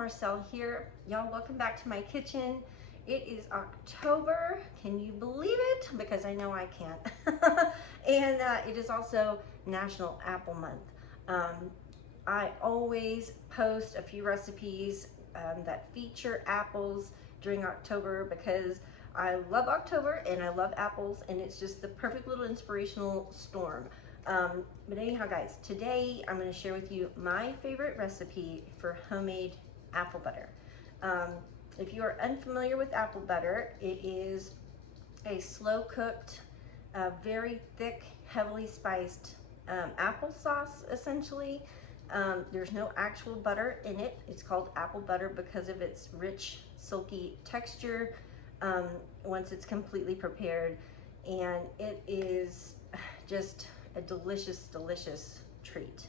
Marcel here. Y'all, welcome back to my kitchen. It is October. Can you believe it? Because I know I can't. And it is also National Apple Month. I always post a few recipes that feature apples during October because I love October and I love apples, and it's just the perfect little inspirational storm. But anyhow, guys, today I'm going to share with you my favorite recipe for homemade apple butter. If you are unfamiliar with apple butter, it is a slow cooked, very thick, heavily spiced applesauce, essentially. There's no actual butter in it. It's called apple butter because of its rich, silky texture once it's completely prepared. And it is just a delicious, delicious treat.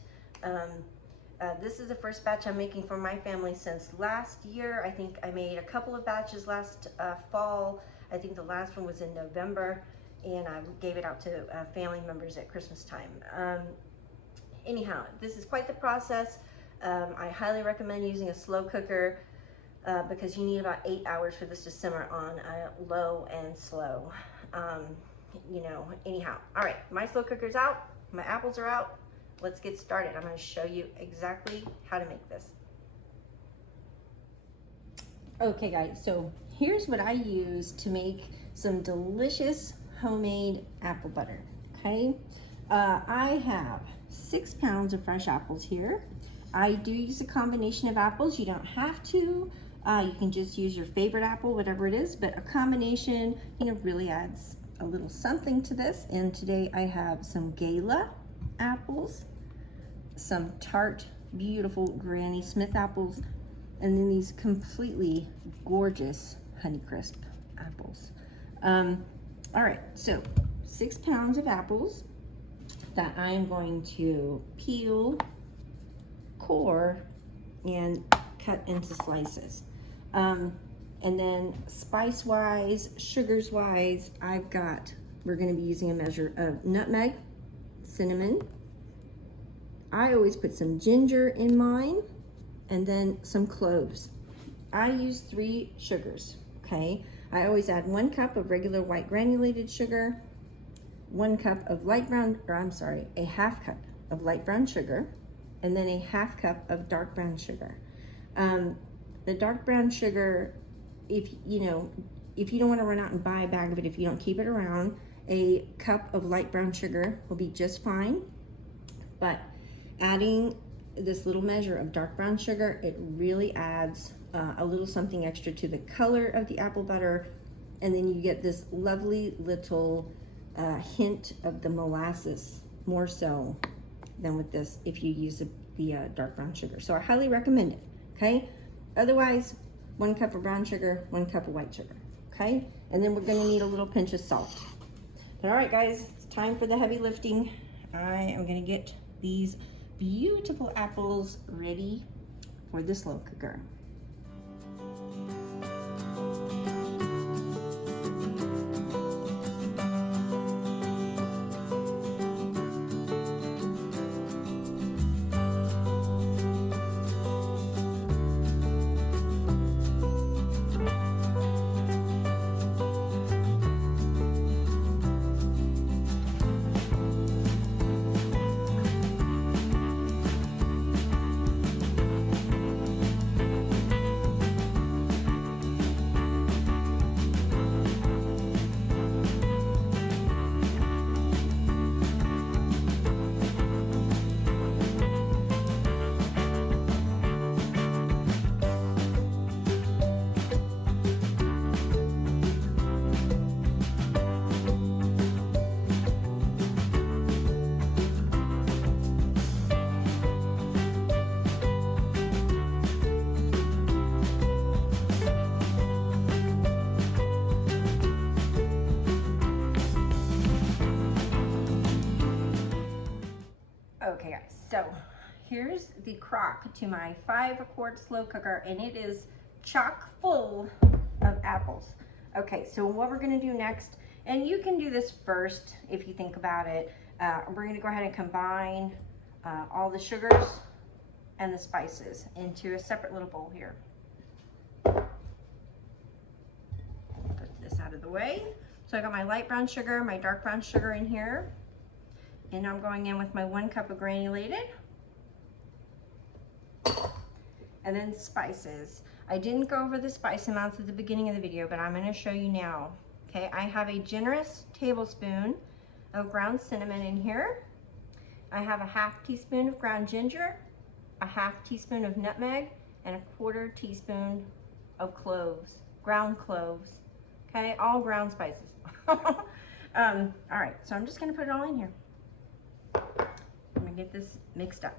This is the first batch I'm making for my family since last year. I think I made a couple of batches last fall. I think the last one was in November, and I gave it out to family members at Christmas time. Anyhow, this is quite the process. I highly recommend using a slow cooker because you need about 8 hours for this to simmer on low and slow. Anyhow, all right, my slow cooker's out, my apples are out. Let's get started. I'm going to show you exactly how to make this. Okay guys, so here's what I use to make some delicious homemade apple butter. Okay, I have 6 pounds of fresh apples here. I do use a combination of apples. You don't have to. You can just use your favorite apple, whatever it is, but a combination, really adds a little something to this. And today I have some Gala apples, some tart, beautiful Granny Smith apples, and then these completely gorgeous Honeycrisp apples. All right, so 6 pounds of apples that I'm going to peel, core, and cut into slices. And then spice-wise, sugars-wise, we're gonna be using a measure of nutmeg, cinnamon. I always put some ginger in mine, and then some cloves. I use 3 sugars, okay? I always add 1 cup of regular white granulated sugar, 1 cup of a half cup of light brown sugar, and then a half cup of dark brown sugar. The dark brown sugar, if you don't want to run out and buy a bag of it, if you don't keep it around, a cup of light brown sugar will be just fine. But adding this little measure of dark brown sugar, it really adds a little something extra to the color of the apple butter, and then you get this lovely little hint of the molasses, more so than with this if you use the dark brown sugar. So I highly recommend it, okay? Otherwise, 1 cup of brown sugar, 1 cup of white sugar, okay? And then we're gonna need a little pinch of salt. But all right, guys, it's time for the heavy lifting. I am gonna get these beautiful apples ready for the slow cooker. Okay guys, so here's the crock to my 5-quart slow cooker, and it is chock full of apples. Okay, so what we're gonna do next, and you can do this first if you think about it, we're gonna go ahead and combine all the sugars and the spices into a separate little bowl here. Put this out of the way. So I got my light brown sugar, my dark brown sugar in here, and I'm going in with my 1 cup of granulated. And then spices. I didn't go over the spice amounts at the beginning of the video, but I'm going to show you now. Okay, I have a generous tablespoon of ground cinnamon in here. I have a 1/2 teaspoon of ground ginger, a 1/2 teaspoon of nutmeg, and a 1/4 teaspoon of cloves, ground cloves. Okay, all ground spices. All right, so I'm just going to put it all in here. I'm going to get this mixed up.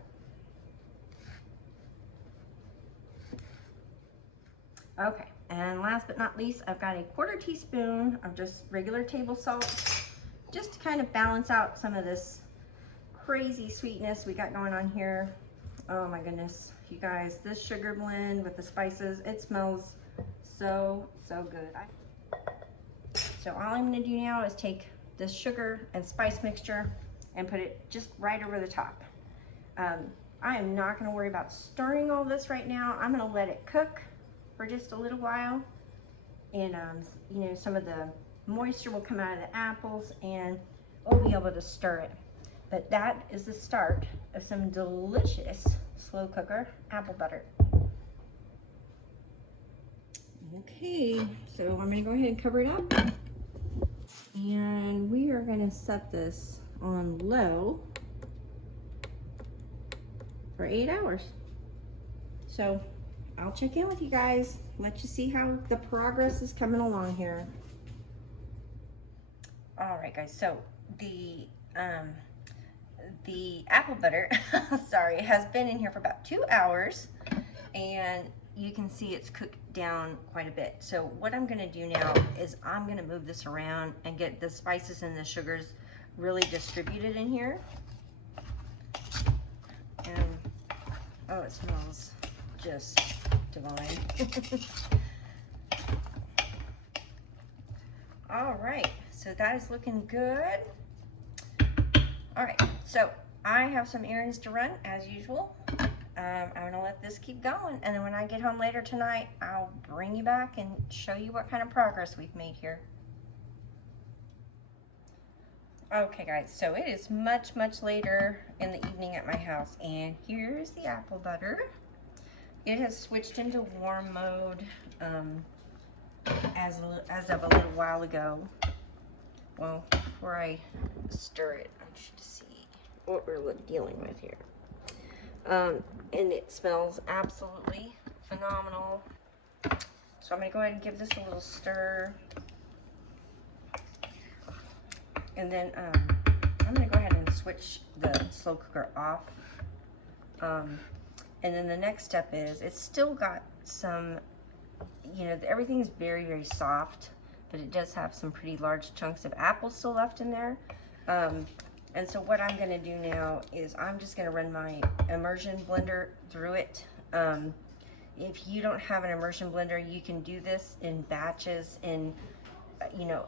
Okay, and last but not least, I've got a 1/4 teaspoon of just regular table salt, just to kind of balance out some of this crazy sweetness we got going on here. Oh my goodness, you guys, this sugar blend with the spices, it smells so, so good. So all I'm gonna do now is take this sugar and spice mixture and put it just right over the top. I am not gonna worry about stirring all this right now. I'm gonna let it cook for just a little while, and you know, some of the moisture will come out of the apples and we'll be able to stir it. But that is the start of some delicious slow cooker apple butter. Okay, so I'm gonna go ahead and cover it up, and we are gonna set this on low for 8 hours. So I'll check in with you guys, let you see how the progress is coming along here. All right, guys, so the apple butter, sorry, has been in here for about 2 hours, and you can see it's cooked down quite a bit. So what I'm gonna do now is I'm gonna move this around and get the spices and the sugars really distributed in here. And oh, it smells just divine. All right, so that is looking good. All right, so I have some errands to run as usual. I'm gonna let this keep going, and then when I get home later tonight, I'll bring you back and show you what kind of progress we've made here. Okay guys, so it is much, much later in the evening at my house, and here's the apple butter. It has switched into warm mode as of a little while ago. Well, before I stir it, I should see what we're dealing with here. And it smells absolutely phenomenal. So I'm going to go ahead and give this a little stir. And then I'm going to go ahead and switch the slow cooker off. And then the next step is, it's still got some, you know, everything's very, very soft, but it does have some pretty large chunks of apple still left in there. And so what I'm gonna do now is I'm just gonna run my immersion blender through it. If you don't have an immersion blender, you can do this in batches and, you know,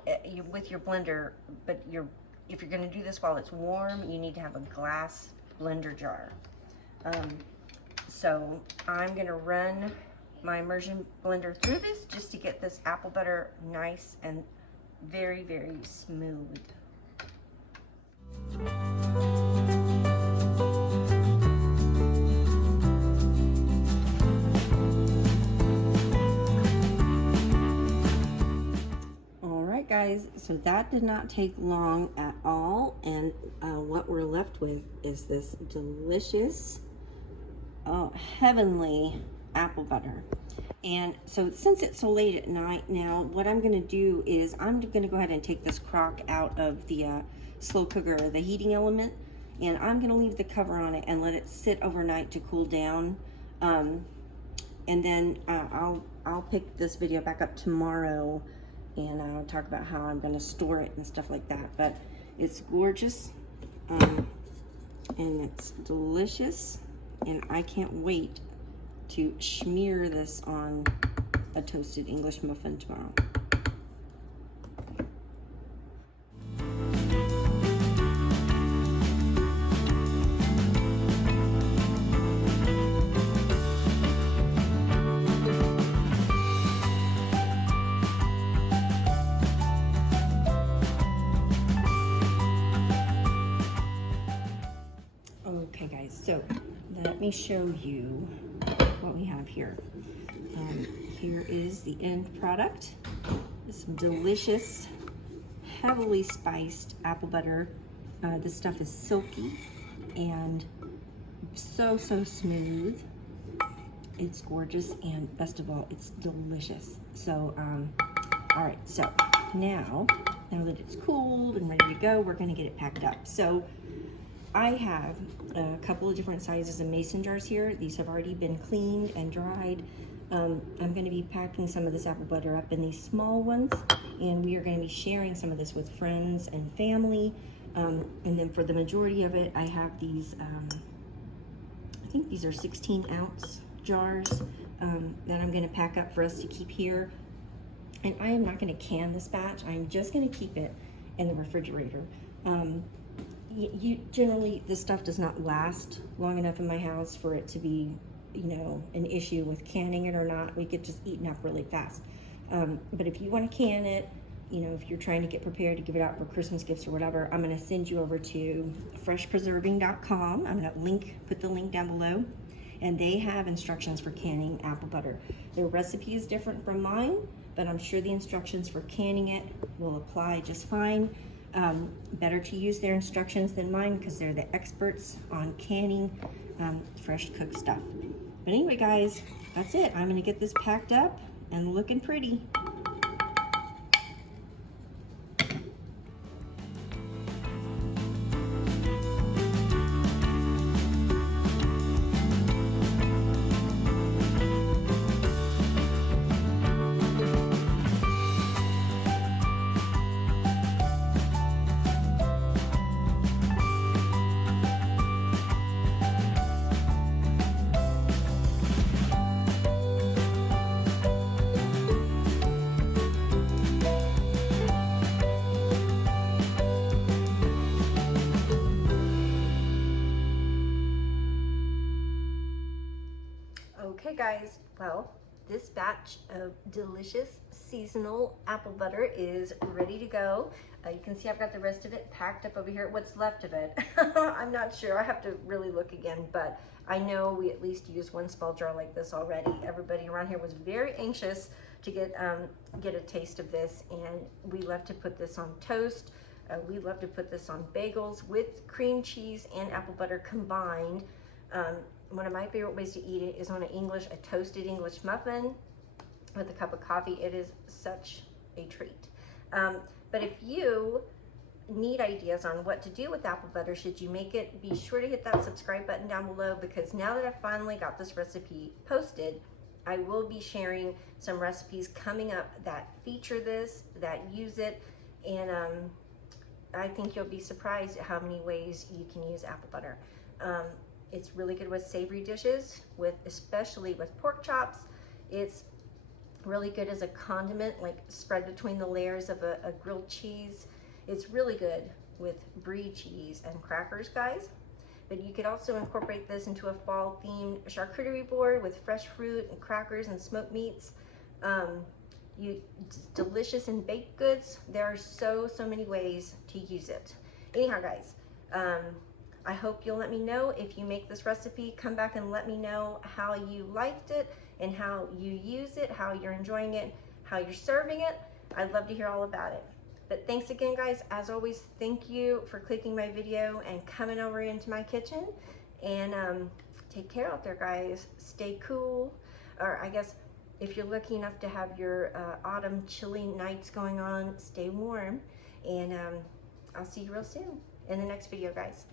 with your blender, but if you're gonna do this while it's warm, you need to have a glass blender jar. So I'm gonna run my immersion blender through this just to get this apple butter nice and very, very smooth. All right guys, so that did not take long at all, and what we're left with is this delicious, heavenly apple butter. And so since it's so late at night now, what I'm gonna do is I'm gonna go ahead and take this crock out of the slow cooker, the heating element, and I'm gonna leave the cover on it and let it sit overnight to cool down. And then I'll pick this video back up tomorrow, and I'll talk about how I'm gonna store it and stuff like that. But it's gorgeous, and it's delicious, and I can't wait to smear this on a toasted English muffin tomorrow. Okay guys, so let me show you what we have here. Here is the end product. Some delicious, heavily spiced apple butter. This stuff is silky and so smooth. It's gorgeous, and best of all, it's delicious. So, all right, so now that it's cooled and ready to go, we're gonna get it packed up. So I have a couple of different sizes of mason jars here. These have already been cleaned and dried. I'm going to be packing some of this apple butter up in these small ones, and we are going to be sharing some of this with friends and family. And then for the majority of it, I have these, I think these are 16-ounce jars that I'm going to pack up for us to keep here. And I am not going to can this batch. I'm just going to keep it in the refrigerator. Generally, this stuff does not last long enough in my house for it to be, you know, an issue with canning it or not. We get just eaten up really fast. But if you want to can it, you know, if you're trying to get prepared to give it out for Christmas gifts or whatever, I'm going to send you over to freshpreserving.com. I'm going to put the link down below, and they have instructions for canning apple butter. Their recipe is different from mine, but I'm sure the instructions for canning it will apply just fine. Better to use their instructions than mine because they're the experts on canning fresh cooked stuff. But anyway, guys, that's it. I'm gonna get this packed up and looking pretty. Okay guys, well, this batch of delicious seasonal apple butter is ready to go. You can see I've got the rest of it packed up over here. What's left of it, I'm not sure. I have to really look again, but I know we at least used one small jar like this already. Everybody around here was very anxious to get a taste of this, and we love to put this on toast. We love to put this on bagels with cream cheese and apple butter combined. One of my favorite ways to eat it is on a toasted English muffin with a cup of coffee. It is such a treat. But if you need ideas on what to do with apple butter should you make it, be sure to hit that subscribe button down below, because now that I've finally got this recipe posted, I will be sharing some recipes coming up that feature this, that use it, and I think you'll be surprised at how many ways you can use apple butter. It's really good with savory dishes, especially with pork chops. It's really good as a condiment, like spread between the layers of a grilled cheese. It's really good with brie cheese and crackers, guys. But you could also incorporate this into a fall-themed charcuterie board with fresh fruit and crackers and smoked meats. It's delicious in baked goods. There are so many ways to use it. Anyhow, guys, I hope you'll let me know if you make this recipe. Come back and let me know how you liked it and how you use it, how you're enjoying it, how you're serving it. I'd love to hear all about it. But thanks again, guys. As always, thank you for clicking my video and coming over into my kitchen. And take care out there, guys. Stay cool. Or I guess if you're lucky enough to have your autumn chilly nights going on, stay warm. And I'll see you real soon in the next video, guys.